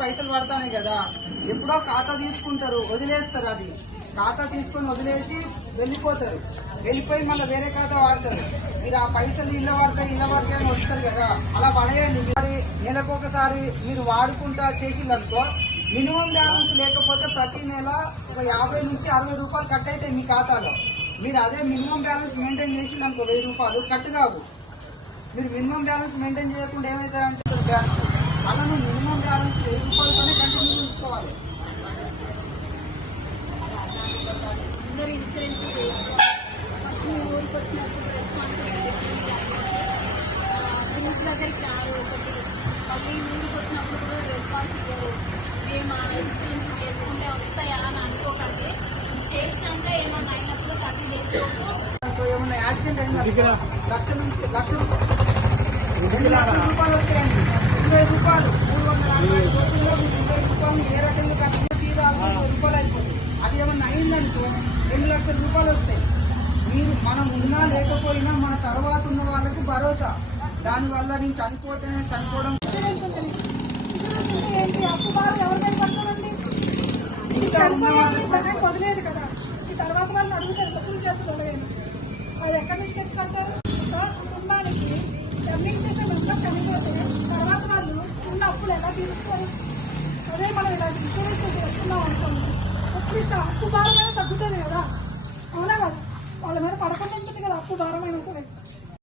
పైసలు పడతానే కదా, ఎప్పుడో ఖాతా తీసుకుంటారు, వదిలేస్తారు. అది ఖాతా తీసుకొని వదిలేసి వెళ్ళిపోతారు. వెళ్ళిపోయి మళ్ళీ వేరే ఖాతా వాడతారు. మీరు ఆ పైసలు ఇళ్ళ పడతాయి అని వస్తారు కదా, అలా పడేయండి. మరి నెలకొకసారి మీరు వాడుకుంటా చేసిందనుకో, మినిమం బ్యాలెన్స్ లేకపోతే ప్రతి నెల ఒక 50 నుంచి 60 రూపాయలు కట్ అయితే మీ ఖాతాలో. మీరు అదే మినిమం బ్యాలెన్స్ మెయింటైన్ చేసిందనుకో 1000 రూపాయలు కట్ కావు. మీరు మినిమం బ్యాలెన్స్ మెయింటైన్ చేయకుండా ఏమవుతారంటే బ్యాంక్ అలా నువ్వు మినిమం బ్యాలెన్స్ 1000 రూపాయలతోనే కంటిన్యూ చేసుకోవాలి. దగ్గరికి రారు ఒకటి, మళ్ళీ ఊరికి వచ్చినప్పుడు కూడా రెస్పాన్స్ ఇవ్వరు. మేము ఇన్సూరెన్స్ చేసుకుంటే వస్తాయా అని అనుకోకండి. చేసినాక ఏమన్నా అయినప్పుడు 30 days ఏమన్నా యాక్సిడెంట్ అయింది లక్ష రూపాయలు వస్తాయండి. 20 రూపాయలు 360 20 రూపాయలు ఏ రకంగా ఖర్చు తీరా 20 రూపాయలు అయిపోతుంది. అది ఏమన్నా అయిందనుకో 2 లక్షల రూపాయలు వస్తాయి. మీరు మనం ఉన్నా లేకపోయినా మన తర్వాత ఉన్న వాళ్ళకి భరోసా. దానివల్ల నేను చనిపోవడం వదిలేదు కదా. ఈ తర్వాత వాళ్ళు అడుగుతారు, వసూలు చేస్తారు. అది ఎక్కడి నుంచి తెచ్చుకుంటారు? కుటుంబానికి ఎర్నింగ్ చేసే మొత్తం చనిపోతే తర్వాత వాళ్ళు ఉన్న అప్పులు ఎలా తీరుస్తారు? అదే మనం ఇలాంటి ఇన్సూరెన్స్ చేస్తున్నాం అనుకోండి, అట్లీస్ట్ అప్పు భారమైనా తగ్గుతుంది కదా. అవునా కదా, వాళ్ళ మీద పడకుండా ఉంటుంది కదా అప్పు భారమైనా సరే.